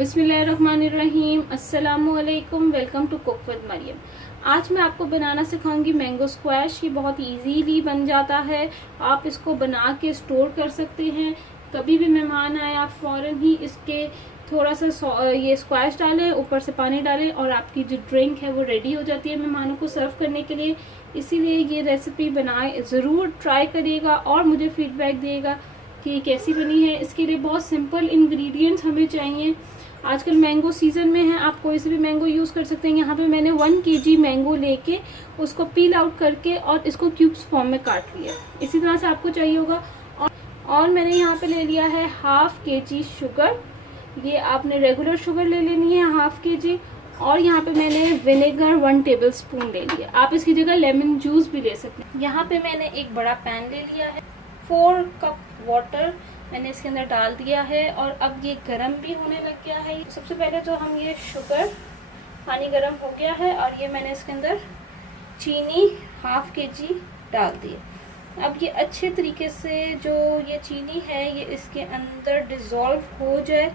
बिस्मिल्लाहिर्रहमानिर्रहीम, अस्सलामुअलैकुम। Welcome to cook with Maryam. आज मैं आपको बनाना सिखाऊंगी मैंगो स्क्वैश। ये बहुत इजीली बन जाता है। आप इसको बना के स्टोर कर सकते हैं। कभी भी मेहमान आए आप फौरन ही इसके थोड़ा सा ये स्क्वैश डालें, ऊपर से पानी डालें और आपकी जो ड्रिंक है वो रेडी हो जाती है मेहमानों को सर्व करने के लिए। इसीलिए ये रेसिपी बनाए ज़रूर ट्राई करिएगा और मुझे फीडबैक दिएगा कि ये कैसी बनी है। इसके लिए बहुत सिंपल इंग्रेडिएंट्स हमें चाहिए। आजकल मैंगो सीजन में है, आप कोई से भी मैंगो यूज कर सकते हैं। यहाँ पे मैंने 1 kg मैंगो लेके उसको पील आउट करके और इसको क्यूब्स फॉर्म में काट लिया। इसी तरह से आपको चाहिए होगा। और मैंने यहाँ पे ले लिया है 1/2 kg शुगर। ये आपने रेगुलर शुगर ले लेनी है 1/2 kg। और यहाँ पे मैंने विनेगर 1 टेबलस्पून ले लिया। आप इसकी जगह लेमन जूस भी ले सकते हैं। यहाँ पे मैंने एक बड़ा पैन ले लिया है। 4 कप वाटर मैंने इसके अंदर डाल दिया है और अब ये गर्म भी होने लग गया है। सबसे पहले तो हम ये शुगर, पानी गर्म हो गया है और ये मैंने इसके अंदर चीनी 1/2 kg डाल दी। अब ये अच्छे तरीके से जो ये चीनी है ये इसके अंदर डिज़ोल्व हो जाए,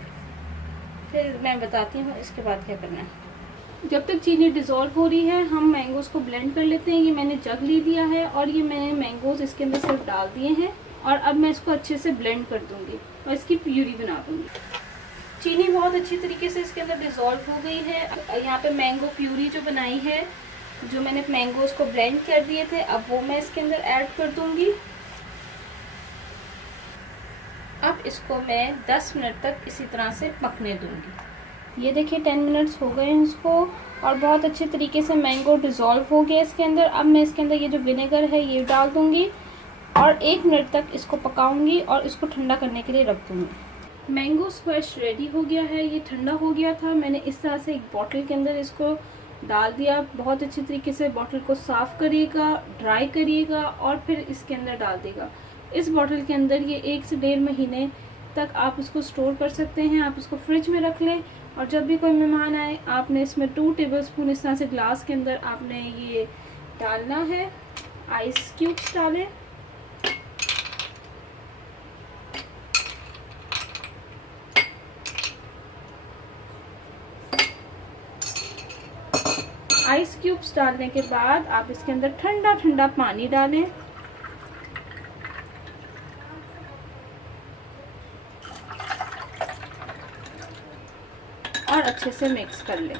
फिर मैं बताती हूँ इसके बाद क्या करना है। जब तक चीनी डिज़ोल्व हो रही है हम मैंगोज को ब्लेंड कर लेते हैं। ये मैंने जग ले दिया है और ये मैंने मैंगोज इसके अंदर सिर्फ डाल दिए हैं और अब मैं इसको अच्छे से ब्लेंड कर दूंगी और इसकी प्यूरी बना दूंगी। चीनी बहुत अच्छी तरीके से इसके अंदर डिज़ोल्व हो गई है। यहाँ पे मैंगो प्यूरी जो बनाई है, जो मैंने मैंगोज को ब्लेंड कर दिए थे, अब वो मैं इसके अंदर ऐड कर दूंगी। अब इसको मैं 10 मिनट तक इसी तरह से पकने दूंगी। ये देखिए 10 मिनट्स हो गए हैं इसको और बहुत अच्छे तरीके से मैंगो डिज़ोल्व हो गया इसके अंदर। अब मैं इसके अंदर ये जो विनेगर है ये डाल दूंगी और 1 मिनट तक इसको पकाऊंगी और इसको ठंडा करने के लिए रख दूंगी। मैंगो स्क्वैश रेडी हो गया है। ये ठंडा हो गया था। मैंने इस तरह से एक बॉटल के अंदर इसको डाल दिया। बहुत अच्छी तरीके से बॉटल को साफ करिएगा, ड्राई करिएगा और फिर इसके अंदर डाल देगा। इस बॉटल के अंदर ये 1 से 1.5 महीने तक आप इसको स्टोर कर सकते हैं। आप इसको फ्रिज में रख लें और जब भी कोई मेहमान आए आपने इसमें 2 टेबलस्पून इस तरह से ग्लास के अंदर आपने ये डालना है। आइस क्यूब्स डालें। आइस क्यूब्स डालने के बाद आप इसके अंदर ठंडा ठंडा पानी डालें और अच्छे से मिक्स कर लें।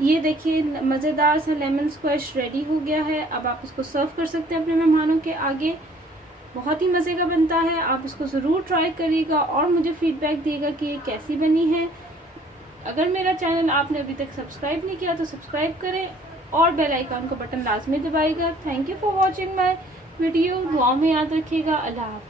ये देखिए मज़ेदार सा लेमन स्क्वैश रेडी हो गया है। अब आप इसको सर्व कर सकते हैं अपने मेहमानों के आगे। बहुत ही मज़े का बनता है। आप इसको ज़रूर ट्राई करिएगा और मुझे फीडबैक दिएगा कि ये कैसी बनी है। अगर मेरा चैनल आपने अभी तक सब्सक्राइब नहीं किया तो सब्सक्राइब करें और बेल आइकन का बटन लाजमी दबाइएगा। Thank you for watching my video. दुआ में याद रखिएगा। अल्लाह हाफ़िज़।